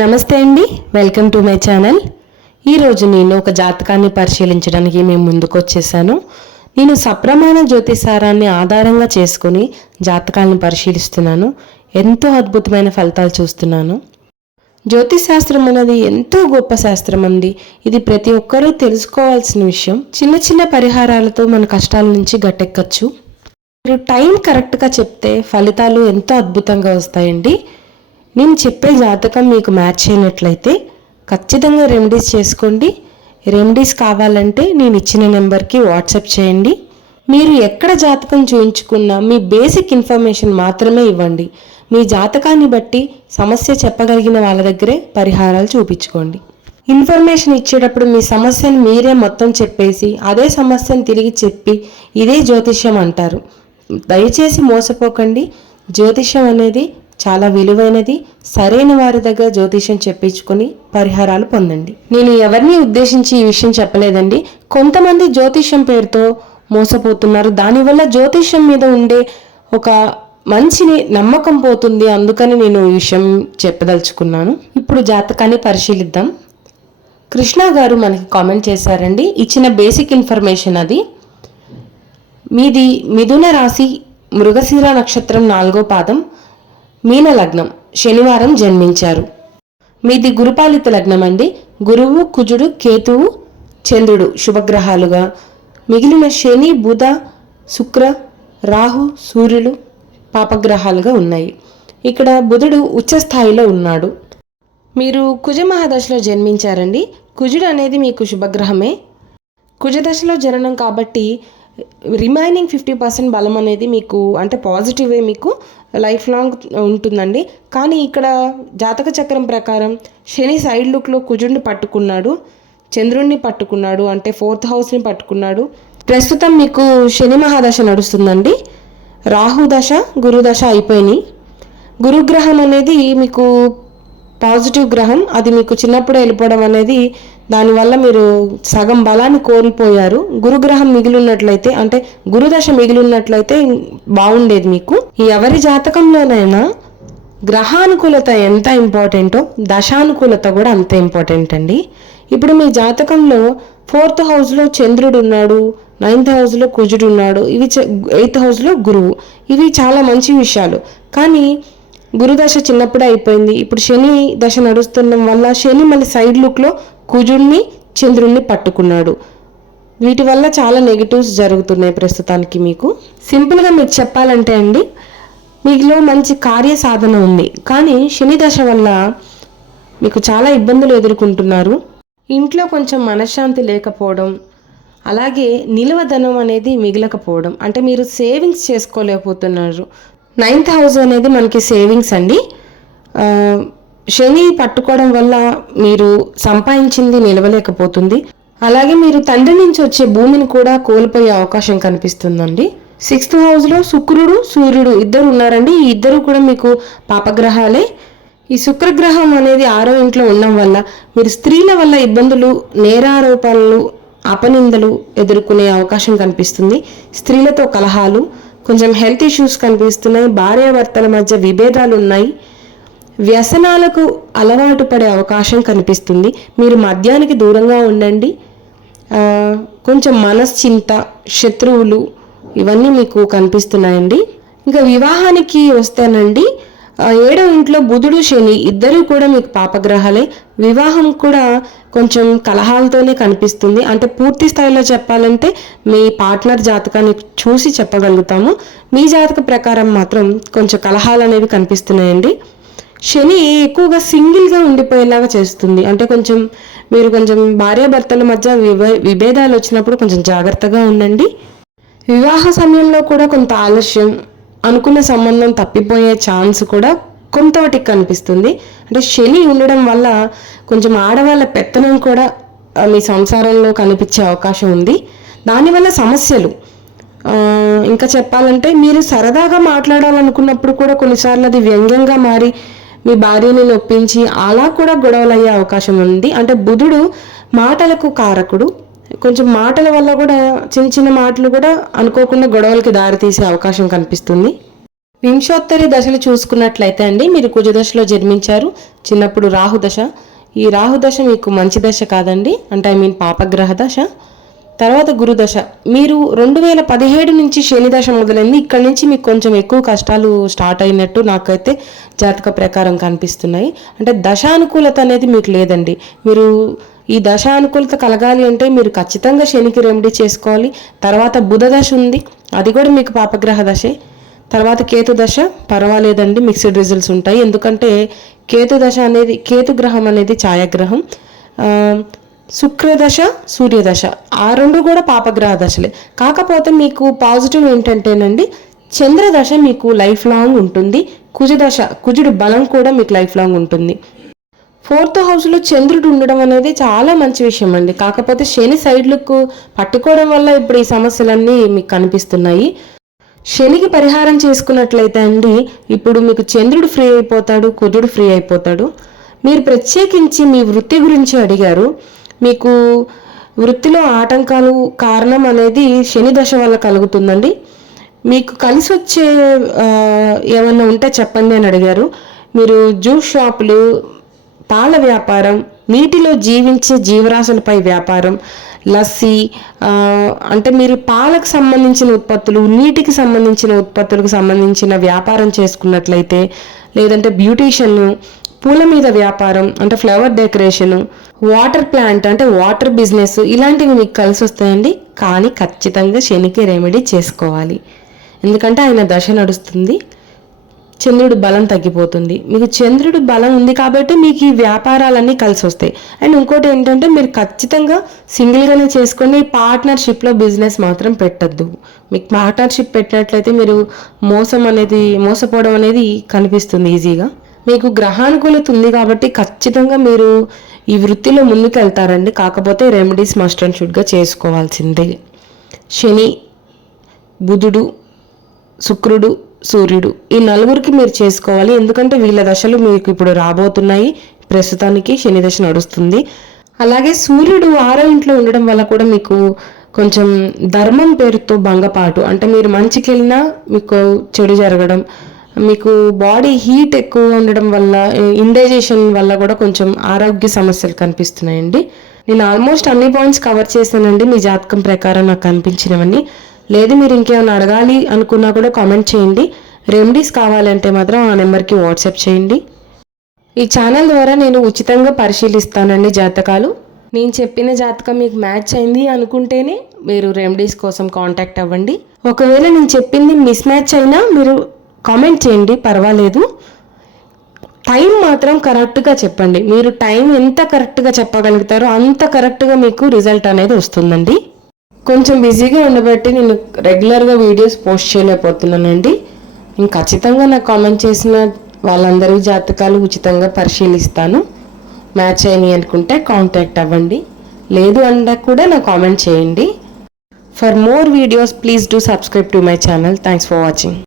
నమస్తే అండి. Welcome to my channel. ఈరోజు నేను ఒక జాతకాన్ని పరిశీలించడానికి మేము ముందుకు వచ్చేసాను. నేను సప్రమాణ జ్యోతిసారాన్ని ఆధారంగా చేసుకుని జాతకాలను పరిశీలిస్తున్నాను. ఎంతో అద్భుతమైన ఫలితాలు చూస్తున్నాను. జ్యోతిశాస్త్రం అనేది ఎంతో గొప్ప శాస్త్రం అండి. ఇది ప్రతి ఒక్కరూ తెలుసుకోవాల్సిన విషయం. చిన్న చిన్న పరిహారాలతో మన కష్టాల నుంచి గట్టెక్కచ్చు. మీరు టైం కరెక్ట్గా చెప్తే ఫలితాలు ఎంతో అద్భుతంగా వస్తాయండి. నేను చెప్పే జాతకం మీకు మ్యాచ్ అయినట్లయితే ఖచ్చితంగా రెమెడీస్ చేసుకోండి. రెమెడీస్ కావాలంటే నేను ఇచ్చిన నెంబర్కి వాట్సాప్ చేయండి. మీరు ఎక్కడ జాతకం చూయించుకున్నా మీ బేసిక్ ఇన్ఫర్మేషన్ మాత్రమే ఇవ్వండి. మీ జాతకాన్ని బట్టి సమస్య చెప్పగలిగిన వాళ్ళ దగ్గరే పరిహారాలు చూపించుకోండి. ఇన్ఫర్మేషన్ ఇచ్చేటప్పుడు మీ సమస్యను మీరే మొత్తం చెప్పేసి అదే సమస్యను తిరిగి చెప్పి ఇదే జ్యోతిష్యం అంటారు. దయచేసి మోసపోకండి. జ్యోతిష్యం అనేది చాలా విలువైనది సరైన వారి దగ్గర జ్యోతిష్యం చెప్పించుకొని పరిహారాలు పొందండి. నేను ఎవరిని ఉద్దేశించి ఈ విషయం చెప్పలేదండి. కొంతమంది జ్యోతిష్యం పేరుతో మోసపోతున్నారు. దానివల్ల జ్యోతిష్యం మీద ఉండే ఒక మంచి నమ్మకం పోతుంది. అందుకని నేను ఈ విషయం చెప్పదలుచుకున్నాను. ఇప్పుడు జాతకాన్ని పరిశీలిద్దాం. కృష్ణ గారు మనకి కామెంట్ చేశారండి. ఇచ్చిన బేసిక్ ఇన్ఫర్మేషన్ అది. మీది మిథున రాశి మృగశిర నక్షత్రం నాలుగో పాదం. మీన లగ్నం శనివారం జన్మించారు. మీది గురుపాలిత లగ్నం అండి గురువు కుజుడు కేతువు చంద్రుడు శుభగ్రహాలుగా. మిగిలిన శని బుధ శుక్ర రాహు సూర్యులు పాపగ్రహాలుగా ఉన్నాయి. ఇక్కడ బుధుడు ఉచ్చ స్థాయిలో ఉన్నాడు. మీరు కుజ మహాదశలో జన్మించారండి. కుజుడు అనేది మీకు శుభగ్రహమే. కుజదశలో జననం కాబట్టి రిమైనింగ్ ఫిఫ్టీ పర్సెంట్ బలం అనేది మీకు అంటే పాజిటివే మీకు లైఫ్ లాంగ్ ఉంటుందండి. కానీ ఇక్కడ జాతక చక్రం ప్రకారం శని సైడ్ లుక్లో కుజుడిని పట్టుకున్నాడు చంద్రుణ్ణి పట్టుకున్నాడు అంటే ఫోర్త్ హౌస్ని పట్టుకున్నాడు. ప్రస్తుతం మీకు శని మహాదశ నడుస్తుందండి. రాహు దశ గురు అయిపోయినాయి. గురుగ్రహం అనేది మీకు పాజిటివ్ గ్రహం అది మీకు చిన్నప్పుడే వెళ్ళిపోవడం అనేది దానివల్ల మీరు సగం బలాన్ని కోల్పోయారు. గురుగ్రహం మిగిలినట్లయితే అంటే గురుదశ మిగిలినట్లయితే బాగుండేది మీకు. ఎవరి జాతకంలోనైనా గ్రహానుకూలత ఎంత ఇంపార్టెంటో దశానుకూలత కూడా అంత ఇంపార్టెంట్ అండి. ఇప్పుడు మీ జాతకంలో ఫోర్త్ హౌస్లో చంద్రుడు ఉన్నాడు నైన్త్ హౌస్లో కుజుడు ఉన్నాడు ఇవి ఎయిత్ హౌస్లో గురువు. ఇవి చాలా మంచి విషయాలు. కానీ గురుదశ చిన్నప్పుడే అయిపోయింది. ఇప్పుడు శని దశ నడుస్తుండడం వల్ల శని మళ్ళీ సైడ్ లుక్లో కుజుణ్ణి చంద్రుణ్ణి పట్టుకున్నాడు. వీటి వల్ల చాలా నెగిటివ్స్ జరుగుతున్నాయి ప్రస్తుతానికి మీకు. సింపుల్గా మీకు చెప్పాలంటే అండి మీలో మంచి కార్య సాధన ఉంది. కానీ శని దశ వల్ల మీకు చాలా ఇబ్బందులు ఎదుర్కొంటున్నారు. ఇంట్లో కొంచెం మనశ్శాంతి లేకపోవడం అలాగే నిల్వధనం అనేది మిగలకపోవడం. అంటే మీరు సేవింగ్స్ చేసుకోలేకపోతున్నారు. నైన్త్ హౌస్ అనేది మనకి సేవింగ్స్ అండి. శని పట్టుకోవడం వల్ల మీరు సంపాదించింది నిలవలేకపోతుంది. అలాగే మీరు తండ్రి నుంచి వచ్చే భూమిని కూడా కోల్పోయే అవకాశం కనిపిస్తుందండి. సిక్స్త్ హౌస్లో శుక్రుడు సూర్యుడు ఇద్దరు ఉన్నారండి. ఈ ఇద్దరు కూడా మీకు పాపగ్రహాలే. ఈ శుక్రగ్రహం అనేది ఆరో ఇంట్లో ఉండడం వల్ల మీరు స్త్రీల వల్ల ఇబ్బందులు నేరారోపణలు అపనిందలు ఎదుర్కొనే అవకాశం కనిపిస్తుంది. స్త్రీలతో కలహాలు కొంచెం హెల్త్ ఇష్యూస్ కనిపిస్తున్నాయి. భార్యాభర్తల మధ్య విభేదాలు ఉన్నాయి. వ్యసనాలకు అలవాటు పడే అవకాశం కనిపిస్తుంది. మీరు మద్యానికి దూరంగా ఉండండి. కొంచెం మనశ్చింత శత్రువులు ఇవన్నీ మీకు కనిపిస్తున్నాయండి. ఇంకా వివాహానికి వస్తేనండి ఏడో ఇంట్లో బుధుడు శని ఇద్దరు కూడా మీకు పాపగ్రహాలే. వివాహం కూడా కొంచెం కలహాలతోనే కనిపిస్తుంది. అంటే పూర్తి స్థాయిలో చెప్పాలంటే మీ పార్ట్నర్ జాతకాన్ని చూసి చెప్పగలుగుతాము. మీ జాతక ప్రకారం మాత్రం కొంచెం కలహాలు అనేవి కనిపిస్తున్నాయండి. శని ఎక్కువగా సింగిల్గా ఉండిపోయేలాగా చేస్తుంది. అంటే కొంచెం మీరు కొంచెం భార్యాభర్తల మధ్య విభే- విభేదాలు వచ్చినప్పుడు కొంచెం జాగ్రత్తగా ఉండండి. వివాహ సమయంలో కూడా కొంత ఆలస్యం అనుకున్న సంబంధం తప్పిపోయే ఛాన్స్ కూడా కొంతవటికి కనిపిస్తుంది. అంటే శని ఉండడం వల్ల కొంచెం ఆడవాళ్ళ పెత్తనం కూడా మీ సంసారంలో కనిపించే అవకాశం ఉంది. దానివల్ల సమస్యలు. ఇంకా చెప్పాలంటే మీరు సరదాగా మాట్లాడాలనుకున్నప్పుడు కూడా కొన్నిసార్లు అది వ్యంగ్యంగా మారి మీ భార్యని నొప్పించి అలా కూడా గొడవలు అయ్యే అవకాశం ఉంది. అంటే బుధుడు మాటలకు కారకుడు. కొంచెం మాటల వల్ల కూడా చిన్న చిన్న మాటలు కూడా అనుకోకుండా గొడవలకి దారితీసే అవకాశం కనిపిస్తుంది. వింశోత్తరి దశలు చూసుకున్నట్లయితే అండి మీరు కుజ దశలో జన్మించారు. చిన్నప్పుడు రాహుదశ ఈ రాహుదశ మీకు మంచి దశ కాదండి. అంటే ఐ మీన్ పాపగ్రహ దశ. తర్వాత గురుదశ. మీరు రెండు వేల పదిహేడు నుంచి శని దశ మొదలైంది. ఇక్కడ నుంచి మీకు కొంచెం ఎక్కువ కష్టాలు స్టార్ట్ అయినట్టు నాకైతే జాతక ప్రకారం కనిపిస్తున్నాయి. అంటే దశానుకూలత అనేది మీకు లేదండి. మీరు ఈ దశానుకూలత కలగాలి అంటే మీరు ఖచ్చితంగా శనికి రెమెడీ చేసుకోవాలి. తర్వాత బుధ దశ ఉంది. అది కూడా మీకు పాపగ్రహ దశే. తర్వాత కేతు దశ పర్వాలేదండి. మిక్స్డ్ రిజల్ట్స్ ఉంటాయి. ఎందుకంటే కేతు దశ అనేది కేతు గ్రహం అనేది ఛాయాగ్రహం. శుక్రదశ సూర్యదశ. ఆ రెండు కూడా పాపగ్రహ దశలే. కాకపోతే మీకు పాజిటివ్ ఏంటంటేనండి చంద్రదశ మీకు లైఫ్ లాంగ్ ఉంటుంది. కుజదశ కుజుడు బలం కూడా మీకు లైఫ్ లాంగ్ ఉంటుంది. ఫోర్త్ హౌస్లో చంద్రుడు ఉండడం అనేది చాలా మంచి విషయం అండి. కాకపోతే శని సైడ్లకు పట్టుకోవడం వల్ల ఇప్పుడు ఈ సమస్యలన్నీ మీకు కనిపిస్తున్నాయి. శనికి పరిహారం చేసుకున్నట్లయితే అండి ఇప్పుడు మీకు చంద్రుడు ఫ్రీ అయిపోతాడు కుజుడు ఫ్రీ అయిపోతాడు. మీరు ప్రత్యేకించి మీ వృత్తి గురించి అడిగారు. మీకు వృత్తిలో ఆటంకాలు కారణం అనేది శని దశ వల్ల కలుగుతుందండి. మీకు కలిసి వచ్చే ఏమన్నా ఉంటే చెప్పండి అని అడిగారు. మీరు జ్యూస్ షాపులు పాల వ్యాపారం నీటిలో జీవించే జీవరాశులపై వ్యాపారం లస్సీ అంటే మీరు పాలకు సంబంధించిన ఉత్పత్తులు నీటికి సంబంధించిన ఉత్పత్తులకు సంబంధించిన వ్యాపారం చేసుకున్నట్లయితే లేదంటే బ్యూటీషియన్ పూల మీద వ్యాపారం అంటే ఫ్లవర్ డెకరేషన్ వాటర్ ప్లాంట్ అంటే వాటర్ బిజినెస్ ఇలాంటివి మీకు కలిసి వస్తాయండి. కానీ ఖచ్చితంగా శనికి రెమెడీ చేసుకోవాలి. ఎందుకంటే ఆయన దశ నడుస్తుంది. చంద్రుడు బలం తగ్గిపోతుంది. మీకు చంద్రుడు బలం ఉంది కాబట్టి మీకు ఈ వ్యాపారాలన్నీ కలిసి వస్తాయి. అండ్ ఇంకోటి ఏంటంటే మీరు ఖచ్చితంగా సింగిల్గానే చేసుకొని పార్ట్నర్షిప్లో బిజినెస్ మాత్రం పెట్టద్దు. మీకు పార్ట్నర్షిప్ పెట్టినట్లయితే మీరు మోసం అనేది మోసపోవడం అనేది కనిపిస్తుంది ఈజీగా మీకు గ్రహానుకూలత ఉంది కాబట్టి ఖచ్చితంగా మీరు ఈ వృత్తిలో ముందుకు వెళ్తారండి. కాకపోతే రెమెడీస్ మస్ట్ అండ్ షుడ్గా చేసుకోవాల్సిందే. శని బుధుడు శుక్రుడు సూర్యుడు ఈ నలుగురికి మీరు చేసుకోవాలి. ఎందుకంటే వీళ్ళ దశలు మీకు ఇప్పుడు రాబోతున్నాయి. ప్రస్తుతానికి శని దశ నడుస్తుంది. అలాగే సూర్యుడు ఆరో ఇంట్లో ఉండడం వల్ల కూడా మీకు కొంచెం ధర్మం పేరుతో భంగపాటు. అంటే మీరు మంచికి వెళ్ళినా మీకు చెడు జరగడం మీకు బాడీ హీట్ ఎక్కువ ఉండడం వల్ల ఇండైజేషన్ వల్ల కూడా కొంచెం ఆరోగ్య సమస్యలు కనిపిస్తున్నాయండి. నేను ఆల్మోస్ట్ అన్ని పాయింట్స్ కవర్ చేశానండి. మీ జాతకం ప్రకారం నాకు కనిపించినవన్నీ లేదు మీరు ఇంకేమైనా అడగాలి అనుకున్నా కూడా కామెంట్ చేయండి. రెమెడీస్ కావాలంటే మాత్రం ఆ నెంబర్కి వాట్సాప్ చేయండి. ఈ ఛానల్ ద్వారా నేను ఉచితంగా పరిశీలిస్తానండి జాతకాలు. నేను చెప్పిన జాతకం మీకు మ్యాచ్ అయింది అనుకుంటేనే మీరు రెమెడీస్ కోసం కాంటాక్ట్ అవ్వండి. ఒకవేళ నేను చెప్పింది మిస్ మ్యాచ్ అయినా మీరు కామెంట్ చేయండి పర్వాలేదు. టైం మాత్రం కరెక్ట్గా చెప్పండి. మీరు టైం ఎంత కరెక్ట్గా చెప్పగలుగుతారో అంత కరెక్ట్గా మీకు రిజల్ట్ అనేది వస్తుందండి. కొంచెం బిజీగా ఉండబట్టి నేను రెగ్యులర్గా వీడియోస్ పోస్ట్ చేయలేకపోతున్నానండి. నేను ఖచ్చితంగా నాకు కామెంట్ చేసిన వాళ్ళందరి జాతకాలు ఉచితంగా పరిశీలిస్తాను. మ్యాచ్ అయినాయి అనుకుంటే కాంటాక్ట్ అవ్వండి. లేదు అన్నా కూడా నాకు కామెంట్ చేయండి. For more videos please do subscribe to my channel thanks for watching